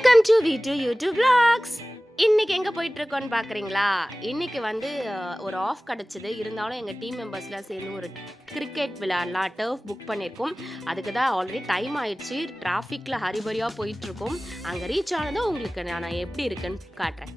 Welcome to V2 YouTube vlogs. இன்னைக்கு எங்கே போயிட்டுருக்கோன்னு பார்க்குறீங்களா? இன்னைக்கு ஒரு ஆஃப் கிடச்சிது. இருந்தாலும் எங்கள் டீம் மெம்பர்ஸ்லாம் சேர்ந்து ஒரு கிரிக்கெட் விளையாடலாம், டர்ஃப் புக் பண்ணியிருக்கோம். அதுக்கு தான் ஆல்ரெடி டைம் ஆயிடுச்சு. டிராஃபிக்கில் ஹரிபரியாக போயிட்டுருக்கோம். அங்கே ரீச் ஆனதும் உங்களுக்கு நான் எப்படி இருக்குன்னு காட்டுறேன்.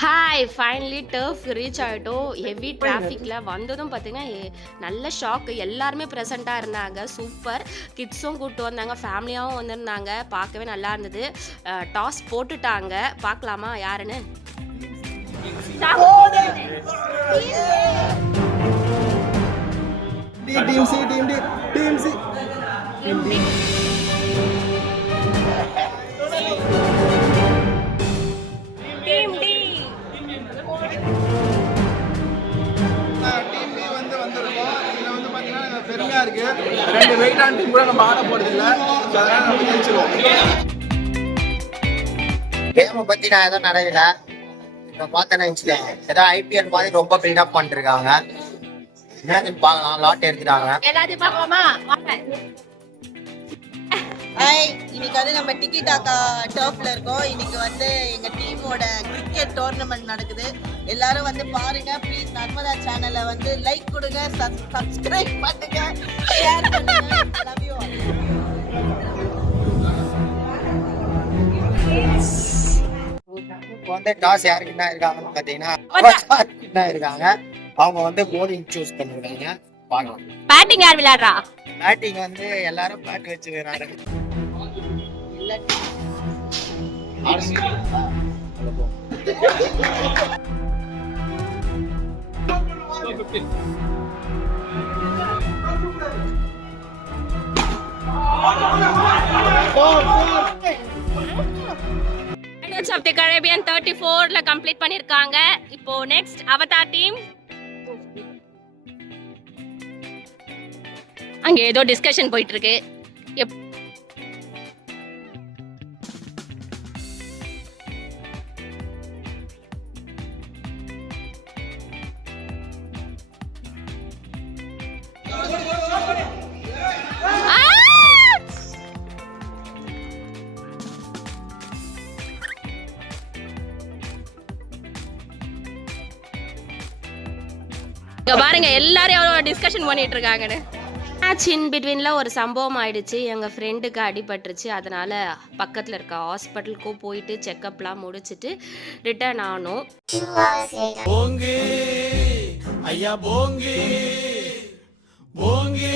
ஹாய், ஃபைனலி டர்ஃப் ரீச் ஆகிட்டோம். ஹெவி டிராஃபிக்கில் வந்ததும் பார்த்தீங்கன்னா நல்ல ஷாக்கு. எல்லாருமே ப்ரெசண்ட்டாக இருந்தாங்க. சூப்பர். கிட்ஸும் கூப்பிட்டு வந்தாங்க, ஃபேமிலியாகவும் வந்திருந்தாங்க. பார்க்கவே நல்லா இருந்தது. டாஸ் போட்டுட்டாங்க. பார்க்கலாமா யாருன்னு? ரெண்டு வெயிட்டான டீம் கூட நம்ம ஆட போறது இல்ல. அதனால நம்ம ஜெயிச்சிரோம். கேம் பத்தி நான் எதுவும் நடக்கல. இப்ப பார்த்தேன்னு ஏதோ ஐபிஎல் மாதிரி ரொம்ப பில்டப் பண்ணிட்டு இருக்காங்க. என்னதுன்னு பார்க்கலாம். லாட் எடுத்துட்டாங்க. எல்லாத்தையும் பார்க்கலாமா? இன்னைக்கு நம்ம டிக்கிடாக்கா டர்ஃப்ல இருக்கோம். இன்னைக்கு எங்க டீமோட கிரிக்கெட் டோர்னமெண்ட் நடக்குது. எல்லாரும் பாருங்க. ப்ளீஸ் நர்மதா சேனலை லைக் கொடுங்க, சப்ஸ்கிரைப் பண்ணுங்க, ஷேர் பண்ணுங்க. Love you all. இப்போ டாஸ் யாருக்கு என்ன இருக்காங்கன்னு பாத்தீங்கன்னா இருக்காங்க. அவங்க போலிங் சூஸ் பண்ணிருக்காங்க. பார்க்கலாம். பேட்டிங் யார் விளையாடுறா? பேட்டிங் எல்லாரும் பேட் வச்சு விளையாடுறாங்க. ஆஃப் தி கரேபியன் 34ல கம்ப்ளீட் பண்ணிருக்காங்க. இப்போ நெக்ஸ்ட் அவதார் டீம். அங்க ஏதோ டிஸ்கஷன் போயிட்டு இருக்கு. பாருங்க, எல்லாரும் எவ்வளோ டிஸ்கஷன் பண்ணிட்டு இருக்காங்கன்னு. மேட்ச் இன் பிட்வீன்ல ஒரு சம்பவம் ஆயிடுச்சு. எங்க ஃப்ரெண்டுக்கு அடிபட்டுருச்சு. அதனால பக்கத்துல இருக்க ஹாஸ்பிட்டலுக்கும் போயிட்டு செக்அப்லாம் முடிச்சுட்டு ரிட்டர்ன் ஆனோம். போங்கே ஐயா போங்கே போங்கே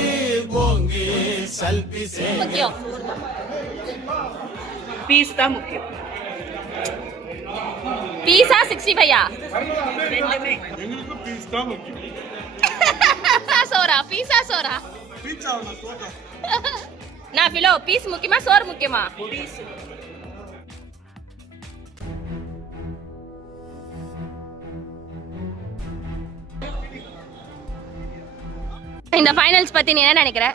போங்கே செல்ஃபி முக்கியம். பீஸ் தான் முக்கியம். பீஸா 65யா? ரெண்டுமே. எங்களுக்கு பீஸ் தான் முக்கியம். சோரா பீஸா சோரா? பீட்சா ஒண்ணு சோடா. நான் ஃபிலோ பீஸ் முக்கியமா சோறு முக்கியமா? பீஸ். இந்த ஃபைனல்ஸ் பத்தி நீ என்ன நினைக்கிற?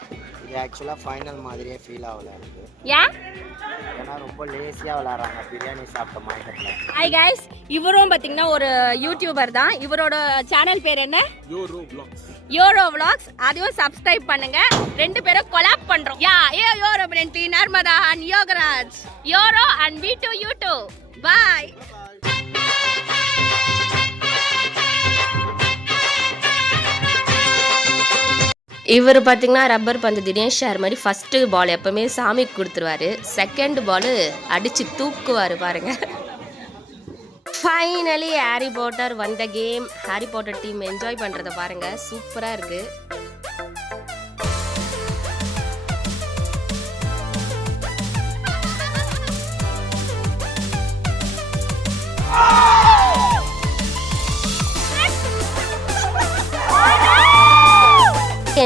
இது ஆக்சுவலா ஃபைனல் மாதிரியே ஃபீல் ஆகல எனக்கு. ஏன்? ஏன்னா ரொம்ப லேசியா விளையாடுறாங்க. பிரியாணி சாப்பிட்ட மாதிரி. ஹாய் கைஸ், இவரும் பாத்தீங்கன்னா ஒரு யூடியூபர் தான். இவரோட சேனல் பேர் என்ன? யோரோ vlogs. அதையும் சப்ஸ்கிரைப் பண்ணுங்க. ரெண்டு பேரும் கொலாப் பண்றோம். யோரோ பிரெண்ட்லி நர்மதா அண்ட் யோகராஜ். யோரோ அண்ட் V2 YouTube. பாய். இவர் பார்த்தீங்கன்னா ரப்பர் பந்து தினேஷ் ஷேர் மாதிரி ஃபர்ஸ்ட் பால் எப்பவுமே சாமிக்கு கொடுத்துருவாரு. செகண்ட் பால் அடிச்சு தூக்குவாரு பாருங்க. ஃபைனலி ஹாரி பாட்டர் வந்த game. Harry Potter team enjoy பண்றத பாருங்க, சூப்பரா இருக்கு.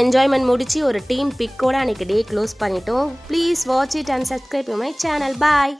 என்ஜாய்மெண்ட் முடிச்சு ஒரு டீம் பிக்கோட அன்னைக்கு டே க்ளோஸ் பண்ணிட்டோம். Please watch it and subscribe my channel. Bye.